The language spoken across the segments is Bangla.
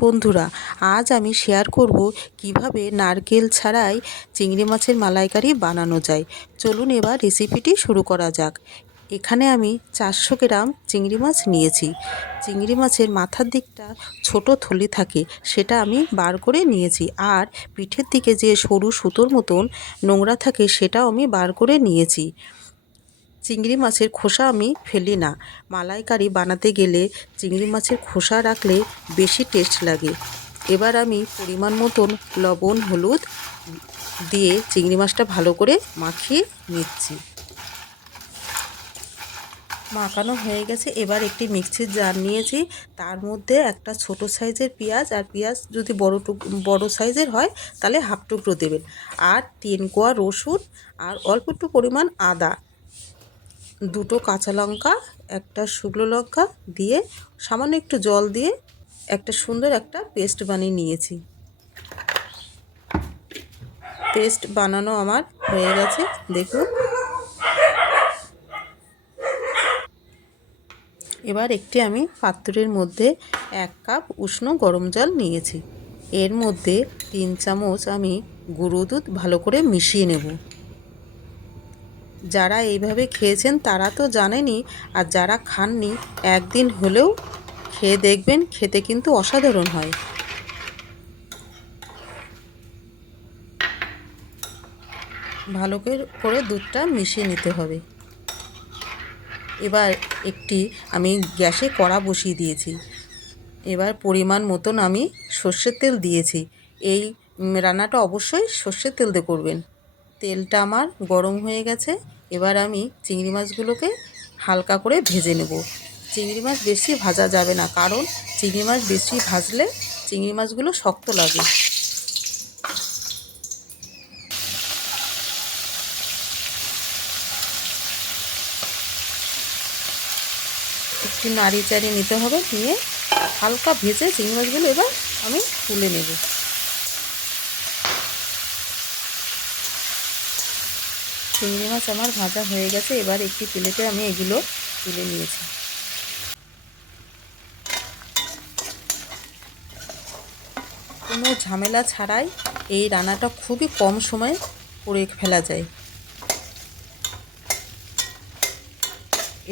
বন্ধুরা, আজ আমি শেয়ার করব কীভাবে নারকেল ছাড়াই চিংড়ি মাছের মালাইকারি বানানো যায়। চলুন এবার রেসিপিটি শুরু করা যাক। এখানে আমি চারশো গ্রাম চিংড়ি মাছ নিয়েছি। চিংড়ি মাছের মাথার দিকটা ছোট থলি থাকে, সেটা আমি বার করে নিয়েছি। আর পিঠের দিকে যে সরু সুতোর মতন নোংরা থাকে, সেটাও আমি বার করে নিয়েছি। চিংড়ি মাছের খোসা আমি ফেলি না। মালাইকারি বানাতে গেলে চিংড়ি মাছের খোসা রাখলে বেশি টেস্ট লাগে। এবার আমি পরিমাণ মতন লবণ, হলুদ দিয়ে চিংড়ি মাছটা ভালো করে মাখিয়ে নিচ্ছি। মাখানো হয়ে গেছে। এবার একটি মিক্সির জার নিয়েছি। তার মধ্যে একটা ছোট সাইজের পেঁয়াজ আর পেঁয়াজ যদি বড় টুক, বড় সাইজের হয় তাহলে হাফ টুকরো দেবেন। আর তিন কোয়া রসুন আর অল্প একটু পরিমাণ আদা। দুটো কাঁচা লঙ্কা, একটা শুকনো লঙ্কা দিয়ে সামান্য একটু জল দিয়ে একটা সুন্দর একটা পেস্ট বানিয়ে নিয়েছি। পেস্ট বানানো আমার হয়ে গেছে, দেখুন। এবার একটি আমি পাত্রের মধ্যে এক কাপ উষ্ণ গরম জল নিয়েছি। এর মধ্যে তিন চামচ আমি গুঁড়ো দুধ ভালো করে মিশিয়ে নেব। যারা এইভাবে খেয়েছেন তারা তো জানেনই, আর যারা খাননি, একদিন হলেও খেয়ে দেখবেন, খেতে কিন্তু অসাধারণ হয়। ভালো করে দুধটা মিশিয়ে নিতে হবে। এবার একটি আমি গ্যাসে কড়া বসিয়ে দিয়েছি। এবার পরিমাণ মতন আমি সর্ষের তেল দিয়েছি। এই রান্নাটা অবশ্যই সর্ষের তেল দিয়ে করবেন। তেলটা আমার গরম হয়ে গেছে। এবার আমি চিংড়ি মাছগুলোকে হালকা করে ভেজে নেব। চিংড়ি মাছ বেশি ভাজা যাবে না, কারণ চিংড়ি মাছ বেশি ভাজলে চিংড়ি মাছগুলো শক্ত লাগে। একটু নাড়ি চাড়িয়ে নিতে হবে, নিয়ে হালকা ভেজে চিংড়ি মাছগুলো এবার আমি তুলে নেব। চিংড়ি মাছ আমার ভাজা হয়ে গেছে। এবার একটি প্লেটে আমি এগুলো তুলে নিয়েছি। কোনো ঝামেলা ছাড়াই এই রান্নাটা খুবই কম সময়ে করে ফেলা যায়।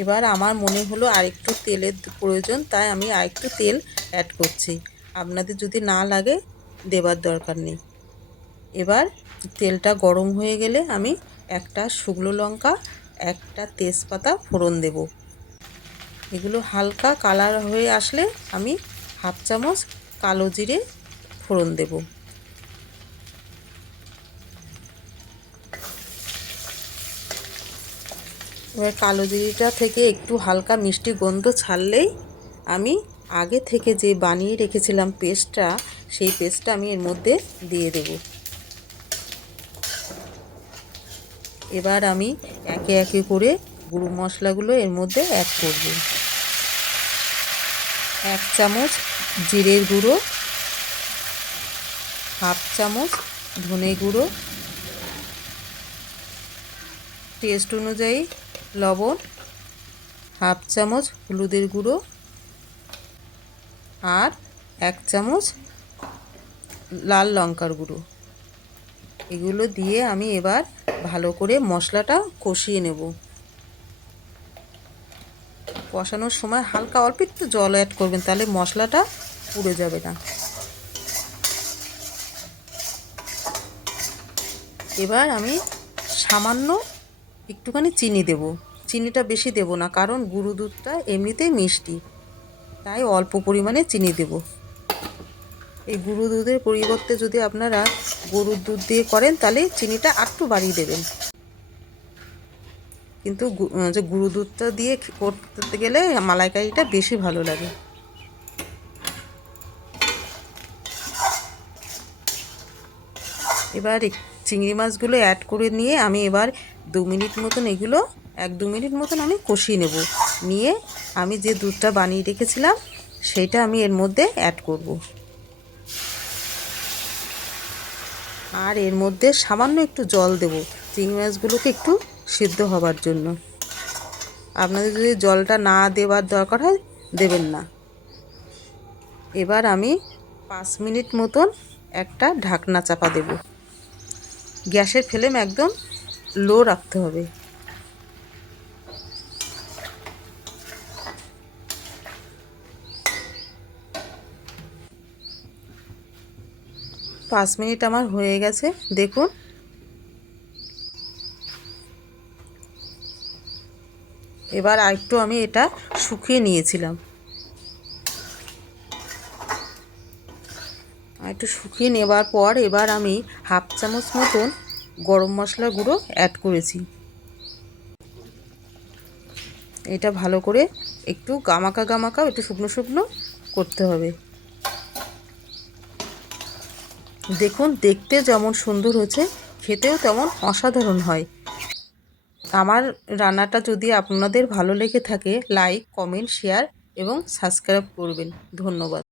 এবার আমার মনে হলো আরেকটু তেলের প্রয়োজন, তাই আমি আরেকটু তেল অ্যাড করছি। আপনাদের যদি না লাগে, দেবার দরকার নেই। এবার তেলটা গরম হয়ে গেলে আমি একটা শুকনো লঙ্কা, একটা তেজপাতা ফোড়ন দেব। এগুলো হালকা কালার হয়ে আসলে আমি হাফ চামচ কালো জিরে ফোড়ন দেব। এবার কালো জিরিটা থেকে একটু হালকা মিষ্টি গন্ধ ছাড়লেই আমি আগে থেকে যে বানিয়ে রেখেছিলাম পেস্টটা, সেই পেস্টটা আমি এর মধ্যে দিয়ে দেব। এবার আমি একে একে করে গুঁড়ো মশলাগুলো এর মধ্যে অ্যাড করব। এক চামচ জিরের গুঁড়ো, হাফ চামচ ধনে গুঁড়ো টেস্ট অনুযায়ী লবণ, হাফ চামচ হলুদের গুঁড়ো আর এক চামচ লাল লঙ্কার গুঁড়ো। এগুলো দিয়ে আমি এবার ভালো করে মশলাটা কষিয়ে নেব। কষানোর সময় হালকা অল্প একটু জল অ্যাড করবেন, তাহলে মশলাটা পুড়ে যাবে না। এবার আমি সামান্য একটুখানি চিনি দেব। চিনিটা বেশি দেব না, কারণ গুঁড়ো দুধটা এমনিতেই মিষ্টি, তাই অল্প পরিমাণে চিনি দেব। এই গুঁড়ো দুধের পরিবর্তে যদি আপনারা গরুর দুধ দিয়ে করেন, তাহলে চিনিটা একটু বাড়িয়ে দেবেন। কিন্তু যে গুঁড়ো দুধটা দিয়ে করতে গেলে মালাইকারিটা বেশি ভালো লাগে। এবার চিংড়ি মাছগুলো অ্যাড করে নিয়ে আমি এবার দু মিনিট মতন এগুলো, এক দু মিনিট মতন আমি কষিয়ে নেব। নিয়ে আমি যে দুধটা বানিয়ে রেখেছিলাম সেইটা আমি এর মধ্যে অ্যাড করব। আর এর মধ্যে সামান্য একটু জল দেব। চিংড়ি মাছগুলোকে একটু সিদ্ধ হবার জন্য। আপনাদের যদি জলটা না দেবার দরকার হয়, দেবেন না। এবার আমি পাঁচ মিনিট মতন একটা ঢাকনা চাপা দেব। গ্যাসের ফ্লেম একদম লো রাখতে হবে। পাঁচ মিনিট আমার হয়ে গেছে, দেখুন। এবার আরেকটু আমি এটা শুকিয়ে নিয়েছিলাম। একটু শুকিয়ে নেবার পর এবার আমি হাফ চামচ মতন গরম মশলা গুঁড়ো অ্যাড করেছি। এটা ভালো করে একটু গামাকা গামাকা একটু শুকনো শুকনো করতে হবে। দেখুন, দেখতে যেমন সুন্দর হয়েছে, খেতেও তেমন অসাধারণ হয়। আমার রান্নাটা যদি আপনাদের ভালো লেগে থাকে লাইক কমেন্ট শেয়ার এবং সাবস্ক্রাইব করবেন। ধন্যবাদ।